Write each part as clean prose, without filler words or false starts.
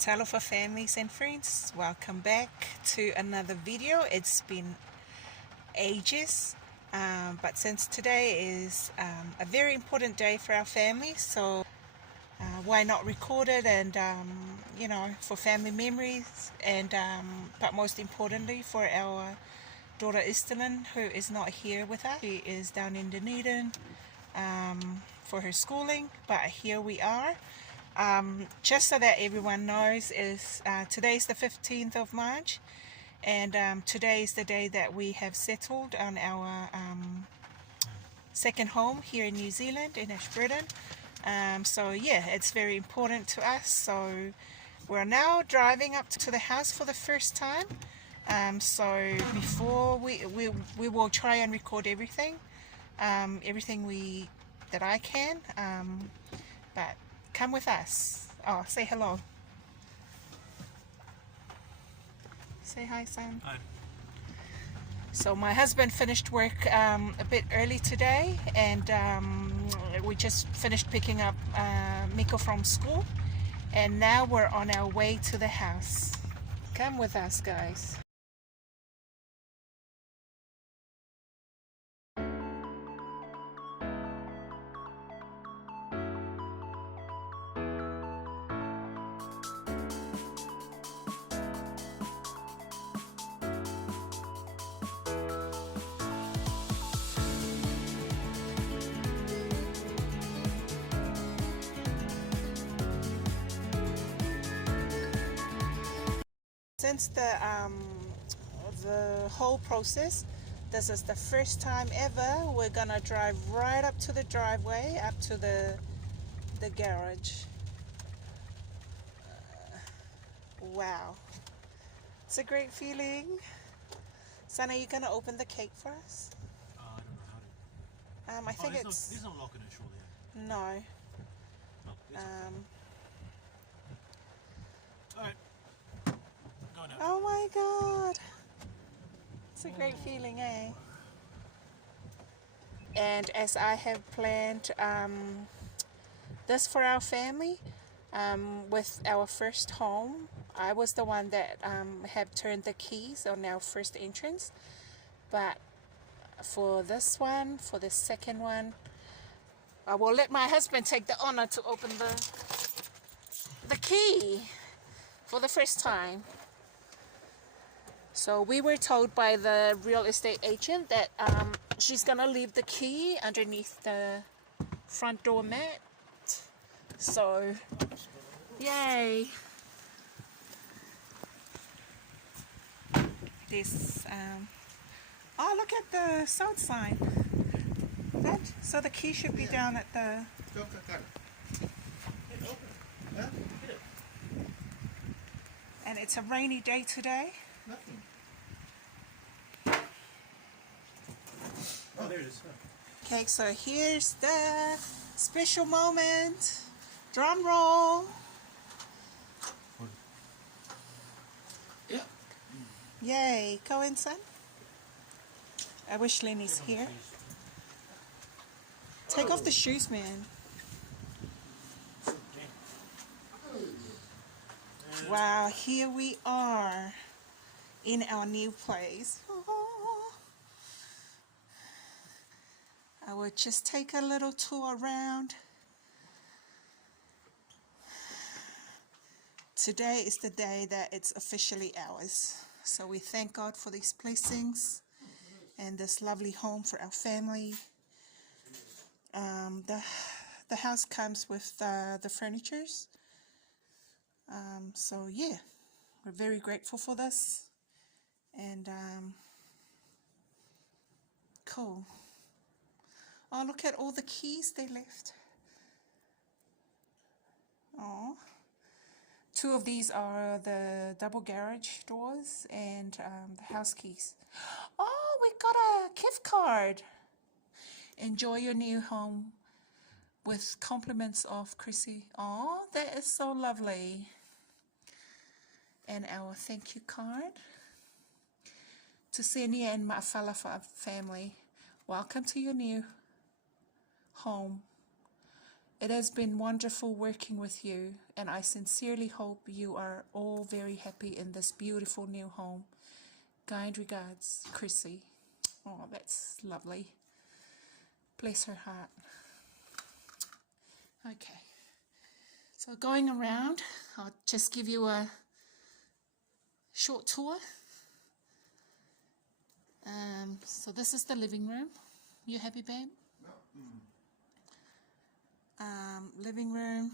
Talofa families and friends, welcome back to another video. It's been ages, but since today is a very important day for our family, so why not record it and for family memories and but most importantly for our daughter Istelin, who is not here with us. She is down in Dunedin for her schooling, but here we are. Just so that everyone knows, is today's the 15th of March, and today is the day that we have settled on our second home here in New Zealand, in Ashburton. So yeah, it's very important to us. So we're now driving up to the house for the first time. So before we will try and record everything, that I can, but come with us. Oh, say hello. Say hi, son. Hi. So my husband finished work a bit early today, and we just finished picking up Miko from school, and now we're on our way to the house. Come with us, guys. Since the whole process, this is the first time ever we're gonna drive right up to the driveway, up to the garage. Wow, it's a great feeling. Son, are you gonna open the cake for us? I don't know how to. I think there's no lock in it, surely. no. No, there's Alright. Go now. Oh my God, it's a great feeling, eh? And as I have planned this for our family, with our first home, I was the one that have turned the keys on our first entrance, but for this one, for the second one, I will let my husband take the honor to open the key for the first time. So we were told by the real estate agent that she's gonna leave the key underneath the front door mat. So, yay! This, oh, look at the south sign. So the key should be down at the. And it's a rainy day today. Nothing. Oh, there it is. Okay, so here's the special moment. Drum roll. Yeah. Yay. Go in, son. I wish Lenny's here. Take off the shoes, man. Wow, here we are in our new place. Oh. I will just take a little tour around. Today is the day that it's officially ours. So we thank God for these blessings and this lovely home for our family. The house comes with the furnitures. So yeah, we're very grateful for this, and cool. Oh, look at all the keys they left. Oh, two of these are the double garage doors and the house keys. Oh, we got a gift card. Enjoy your new home with compliments of Chrissy. Oh, that is so lovely. And our thank you card to Senia and Ma'afalafa family. Welcome to your new home. It has been wonderful working with you, and I sincerely hope you are all very happy in this beautiful new home. Kind regards, Chrissy. Oh, that's lovely. Bless her heart. Okay, so going around, I'll just give you a short tour. So this is the living room. You happy, babe? Living room.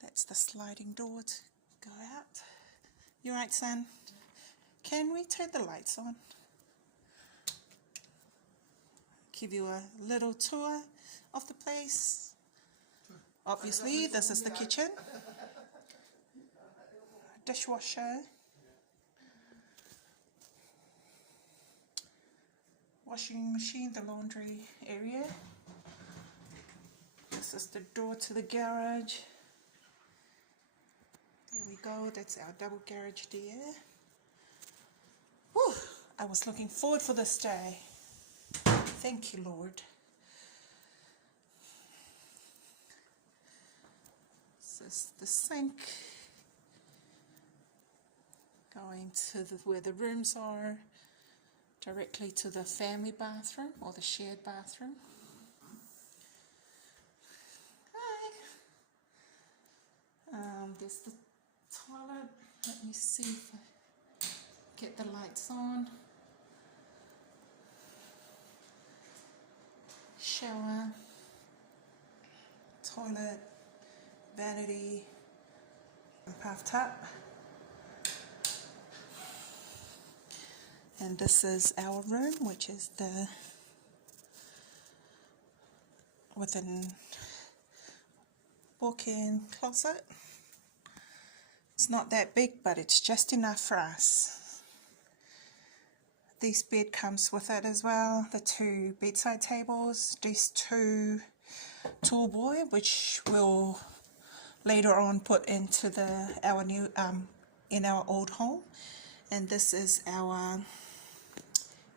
That's the sliding door to go out. You right, son? Can we turn the lights on? Give you a little tour of the place. Obviously, this is the kitchen. Dishwasher. Washing machine, the laundry area. This is the door to the garage. There we go, that's our double garage there. Whew, I was looking forward for this day. Thank you, Lord. This is the sink. Going to where the rooms are, directly to the family bathroom or the shared bathroom. Hi. There's the toilet. Let me see if I get the lights on. Shower, toilet, vanity, and bathtub. And this is our room, which is the within walk-in closet. It's not that big, but it's just enough for us. This bed comes with it as well, the two bedside tables, these two tool boy, which we'll later on put into our new in our old home. And this is our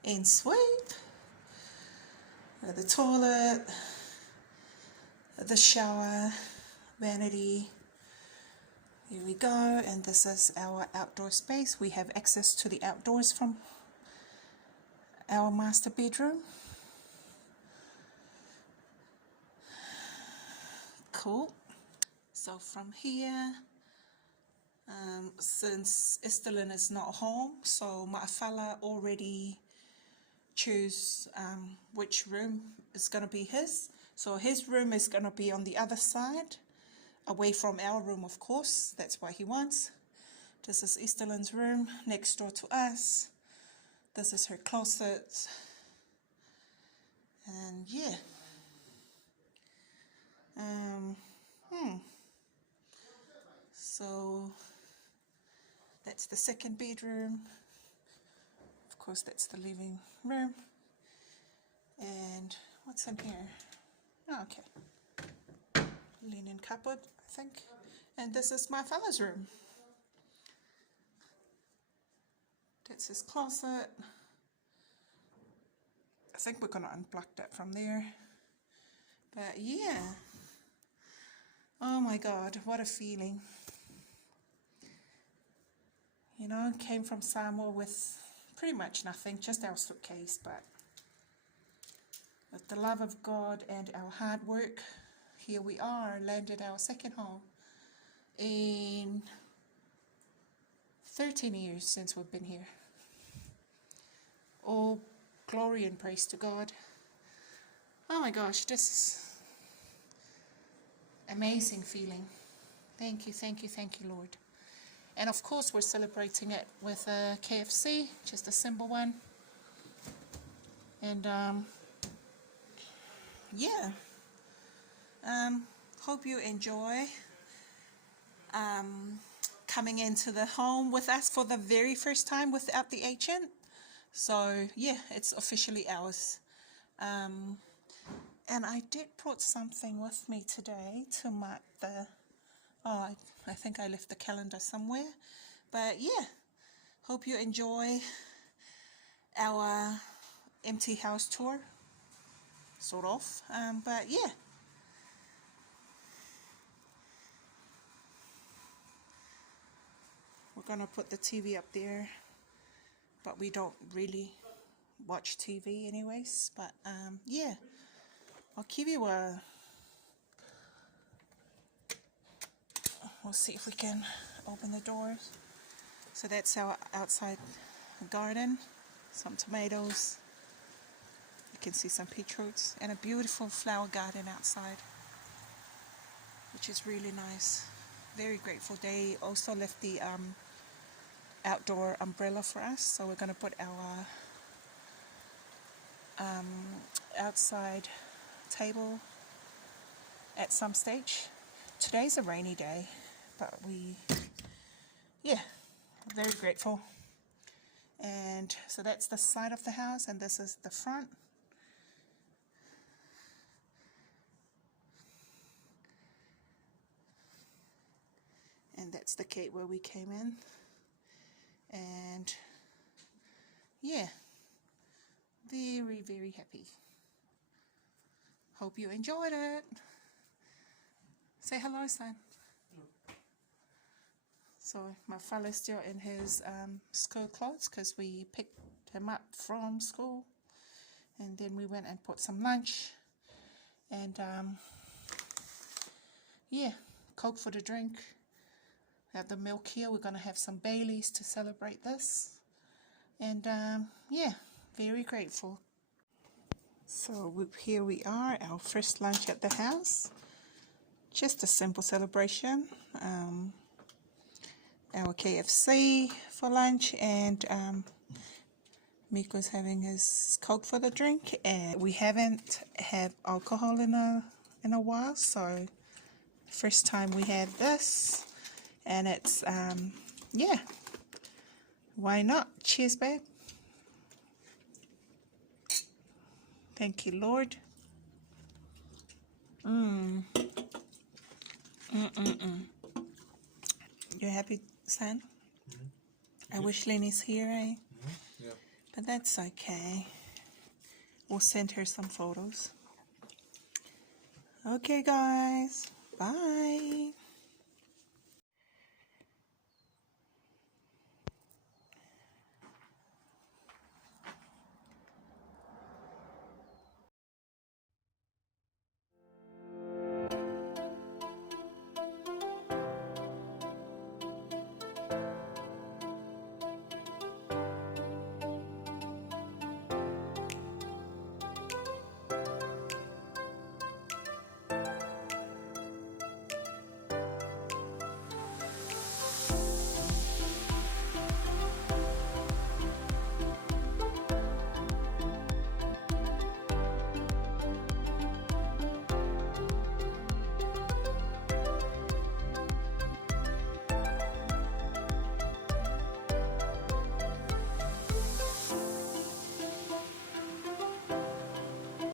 ensuite, the toilet, the shower, vanity. Here we go, and this is our outdoor space. We have access to the outdoors from our master bedroom. Cool. So from here, since Estelin is not home, so Ma'afala already choose which room is going to be his. So his room is going to be on the other side, away from our room, of course. That's what he wants. This is Estelin's room, next door to us. This is her closet. And yeah. So that's the second bedroom. Of course, that's the living room. And what's in here? Oh, okay. Linen cupboard, I think. And this is my fella's room. That's his closet. I think we're going to unblock that from there. But yeah. Oh my God, what a feeling. You know, came from Samoa with pretty much nothing, just our suitcase, but with the love of God and our hard work, here we are, landed our second home in 13 years since we've been here. All glory and praise to God. Oh my gosh, this is amazing feeling. Thank you, thank you, thank you, Lord. And of course, we're celebrating it with a KFC, just a simple one. And yeah, hope you enjoy coming into the home with us for the very first time without the agent. So yeah, it's officially ours. And I did put something with me today to mark the, I think I left the calendar somewhere. But yeah, hope you enjoy our empty house tour, sort of. But yeah, We're gonna put the TV up there, but we don't really watch TV anyways. But yeah, I'll give you a. We'll see if we can open the doors. So that's our outside garden. Some tomatoes. You can see some peach roots and a beautiful flower garden outside, which is really nice. Very grateful. They also left the outdoor umbrella for us, so we're going to put our outside table at some stage. Today's a rainy day, but yeah, very grateful. And so that's the side of the house, and this is the front. And that's the gate where we came in. And yeah, very, very happy. Hope you enjoyed it. Say hello, son. So my fella's still in his school clothes because we picked him up from school, and then we went and put some lunch, and yeah, Coke for the drink. We have the milk here. We're going to have some Baileys to celebrate this, and yeah, very grateful. So here we are, our first lunch at the house. Just a simple celebration. Our KFC for lunch, and Miko's having his Coke for the drink, and we haven't had alcohol in a while, so first time we had this, and it's yeah, why not? Cheers, babe. Thank you, Lord. You happy, son? I wish Lenny's here, eh? Yeah. But that's okay. We'll send her some photos. Okay, guys. Bye.